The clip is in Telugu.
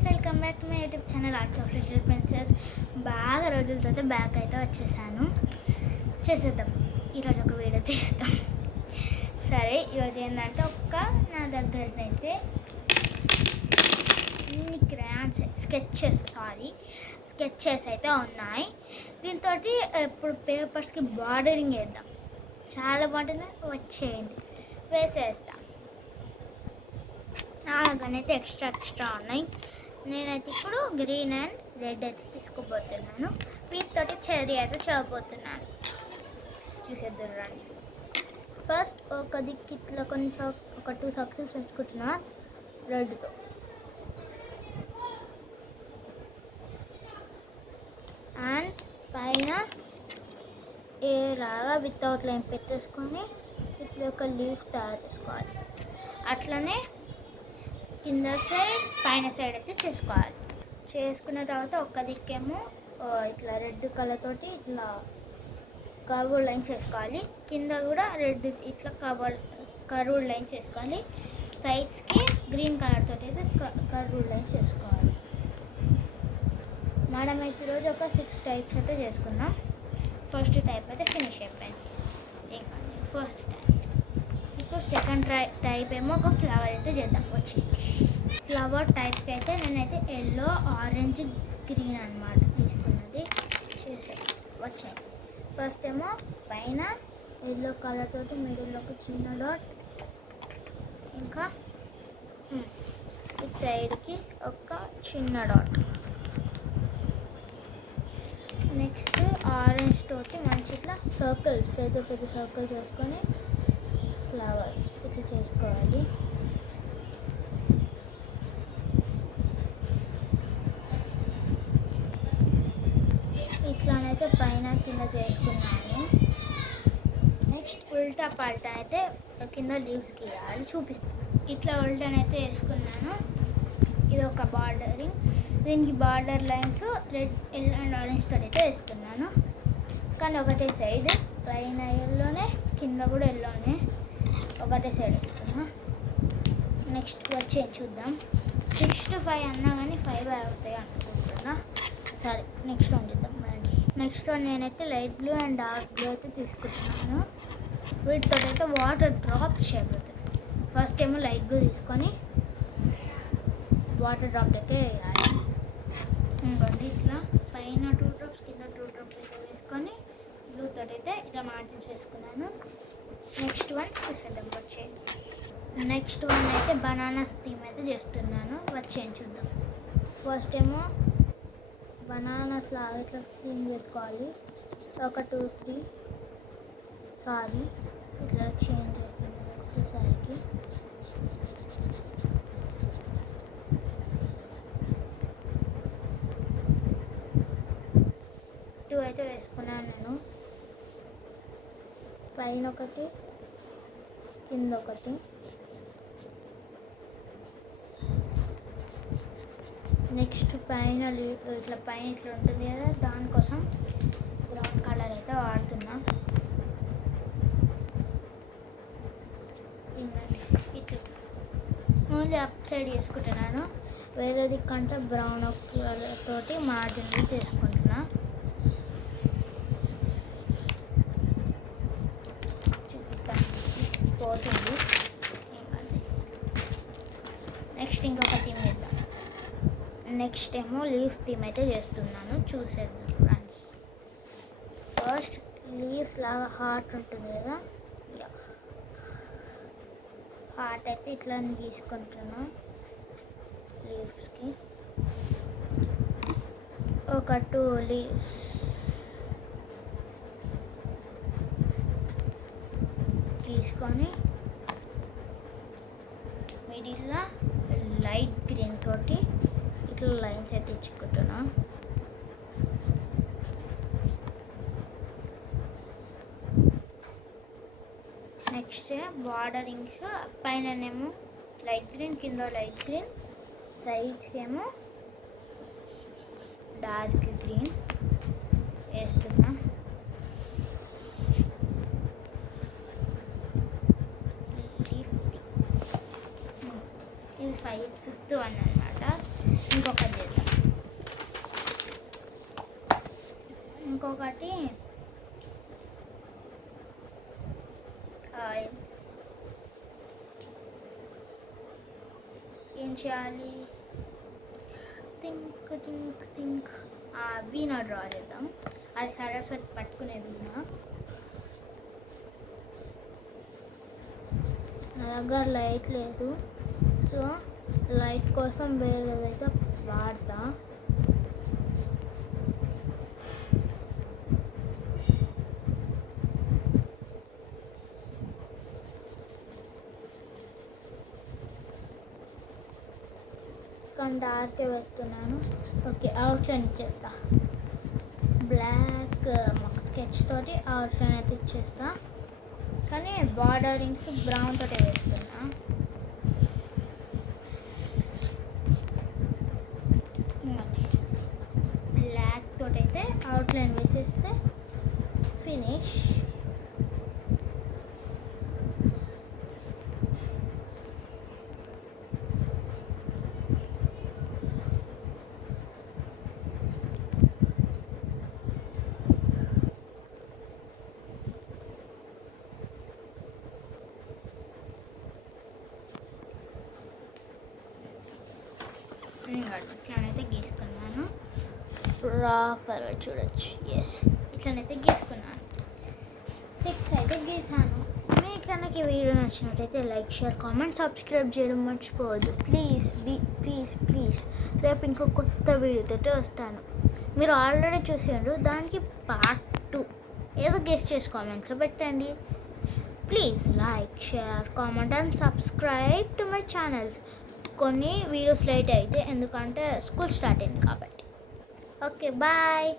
Guys, welcome back to my YouTube channel arts of little princess. బాగా రోజులతో బ్యాక్ అయితే వచ్చేసాను. చేసేద్దాం, ఈరోజు ఒక వీడియో తీస్తాం. సరే, ఈరోజు ఏంటంటే నా దగ్గర అయితే క్రయాన్స్ స్కెచెస్ అయితే ఉన్నాయి. దీంతో ఇప్పుడు పేపర్స్కి బార్డరింగ్ వేద్దాం. చాలా బాగుంటుంది, వచ్చేయండి వేసేస్తాం. నాలాగనైతే ఎక్స్ట్రా ఉన్నాయి. నేనైతే ఇప్పుడు గ్రీన్ అండ్ రెడ్ అయితే తీసుకోబోతున్నాను. వీటితోటి చెర్రీ అయితే చేయబోతున్నాను. చూసేద్దరు రండి. ఫస్ట్ ఒక దిక్కిట్లో ఒక 2 సర్కిల్స్ పెట్టుకుంటున్నా రెడ్తో. అండ్ పైన ఏలాగా వితౌట్ లైన్ పెట్టేసుకొని ఇట్లా ఒక లీఫ్ తయారు చేసుకోవాలి. అట్లనే కింద సైడ్ పైన సైడ్ అయితే చేసుకోవాలి. చేసుకున్న తర్వాత ఒక్క దిక్కేమో ఇట్లా రెడ్ కలర్ తోటి ఇట్లా కర్వ్డ్ లైన్స్ వేసుకోవాలి. కింద కూడా రెడ్ ఇట్లా కర్వ్డ్ లైన్స్ వేసుకోవాలి. సైడ్స్కి గ్రీన్ కలర్ తోటి అయితే కర్వ్డ్ లైన్స్ వేసుకోవాలి. మనం అయితే ఈరోజు ఒక 6 టైప్స్ అయితే చేసుకున్నాం. ఫస్ట్ టైప్ అయితే ఫినిష్ అయిపోయింది. First type. ఇప్పుడు సెకండ్ టైప్ ఏమో ఒక ఫ్లవర్ అయితే చేద్దాం. వచ్చి ఫ్లవర్ టైప్కి అయితే నేనైతే ఎల్లో, ఆరెంజ్, గ్రీన్ అన్నమాట తీసుకున్నది. వచ్చాయి. ఫస్ట్ ఏమో పైన ఎల్లో కలర్ తోటి మిడిల్లో ఒక చిన్న డాట్, ఇంకా ఇటు సైడ్కి ఒక చిన్న డాట్. నెక్స్ట్ ఆరెంజ్ తోటి మంచి ఇట్లా సర్కిల్స్, పెద్ద సర్కిల్స్ వేసుకొని ఫ్లవర్స్ ఇట్లా చేసుకోవాలి. ఇట్లానైతే పైన కింద చేసుకున్నాను. నెక్స్ట్ ఉల్టా పల్టా అయితే కింద లీవ్స్ గీయాలి, చూపిస్తాను. ఇట్లా ఉల్టానైతే వేసుకున్నాను. ఇది ఒక బార్డరింగ్. దీనికి border lines red, yellow and orange తోటి అయితే వేసుకున్నాను. కానీ ఒకటే సైడ్, పైన ఎల్లోనే కింద కూడా ఎల్లోనే, ఒకటే సైడ్ వేస్తున్నా. నెక్స్ట్ వచ్చే చూద్దాం. 6 to 5 అన్నా కానీ 5 అవుతాయి అనుకుంటున్నా. సరే, నెక్స్ట్ వన్ చూద్దాం రండి. నెక్స్ట్ వన్ నేనైతే light blue and dark blue అయితే తీసుకుంటున్నాను. వీటితో అయితే వాటర్ డ్రాప్ చేయబోతున్నాను. ఫస్ట్ ఏమో లైట్ బ్లూ తీసుకొని వాటర్ డ్రాప్ అయితే వేయాలి. ఇంకోండి ఇట్లా పైన 2 డ్రాప్స్, కింద 2 డ్రాప్స్ అయితే వేసుకొని బ్లూ తోటి అయితే ఇట్లా మార్జిన్స్ వేసుకున్నాను. నెక్స్ట్ వన్ చూసేద్దాం. వచ్చేయండి. నెక్స్ట్ వన్ అయితే బనానాస్ థీమ్ అయితే చేస్తున్నాను. వచ్చేయండి చూద్దాం. ఫస్ట్ ఏమో బనానాస్ లాగా ఇట్లా థీమ్ చేసుకోవాలి. ఒక 2, 3 సారీ ఇట్లా చేంజ్ అయిపోయింది ఒకసారికి. అయితే వేసుకున్నాను నేను. పైన ఒకటి, కింద ఒకటి. నెక్స్ట్ పైన ఇట్లా ఉంటుంది కదా, దానికోసం బ్రౌన్ కలర్ అయితే వాడుతున్నా. ఇట్లా ఓన్లీ అప్ సైడ్ వేసుకుంటున్నాను. వేరేది కంటే బ్రౌన్ కలర్ తోటి మార్జిన్ తీసుకుంటున్నా. పోతుంది. నెక్స్ట్ ఇంకొక థీమ్ వేద్దాం. నెక్స్ట్ ఏమో లీవ్స్ థీమ్ అయితే చేస్తున్నాను. చూసేద్దాం రండి. ఫస్ట్ లీవ్స్ లాగా హార్ట్ ఉంటుంది కదా, హార్ట్ అయితే ఇట్లా గీసుకుంటున్నా. లీవ్స్కి ఒక 2 లీవ్స్ తీసుకొని మిడిల్లో లైట్ గ్రీన్ తోటి ఇట్లా లైన్స్ అయితే ఇచ్చుకుంటున్నా. నెక్స్ట్ బార్డరింగ్స్ పైననేమో లైట్ గ్రీన్, కింద లైట్ గ్రీన్, సైడ్స్కి ఏమో డార్క్ గ్రీన్ వేస్తున్నా. ఇది 5th one అన్నమాట. ఇంకొకటి చేద్దాం. ఇంకొకటి ఏం చేయాలి? థింక్ వీణా డ్రా చేద్దాం. అది సరస్వతి పట్టుకునే వీణా. నా దగ్గర లైట్ లేదు, సో లైట్ కోసం వేరేదైతే వాడతా. కానీ డార్కే వేస్తున్నాను. ఓకే, అవుట్లైన్ ఇచ్చేస్తా. బ్లాక్ స్కెచ్ తోటి అవుట్లైన్ అయితే ఇచ్చేస్తా, కానీ బార్డరింగ్స్ బ్రౌన్ తోటి వేస్తున్నా. బ్లాక్ తోటి అయితే అవుట్లైన్ వేసేస్తే ఫినిష్. ఇట్లానైతే గీసుకున్నాను, ప్రాపర్గా చూడొచ్చు. ఎస్, ఇట్లనైతే గీసుకున్నాను. 6 అయితే గీసాను. మీకు కనుక ఈ వీడియో నచ్చినట్టయితే లైక్, షేర్, కామెంట్, సబ్స్క్రైబ్ చేయడం మర్చిపోవద్దు. ప్లీజ్. రేపు ఇంకో కొత్త వీడియోతో వస్తాను. మీరు ఆల్రెడీ చూసారు, దానికి పార్ట్ 2 ఏదో గెస్ట్ చేసి కామెంట్స్లో పెట్టండి. Please like, share, comment and subscribe to my channels. కొన్ని వీడియోస్ లేట్ అయితే ఎందుకంటే స్కూల్ స్టార్ట్ అయింది కాబట్టి. Okay, bye.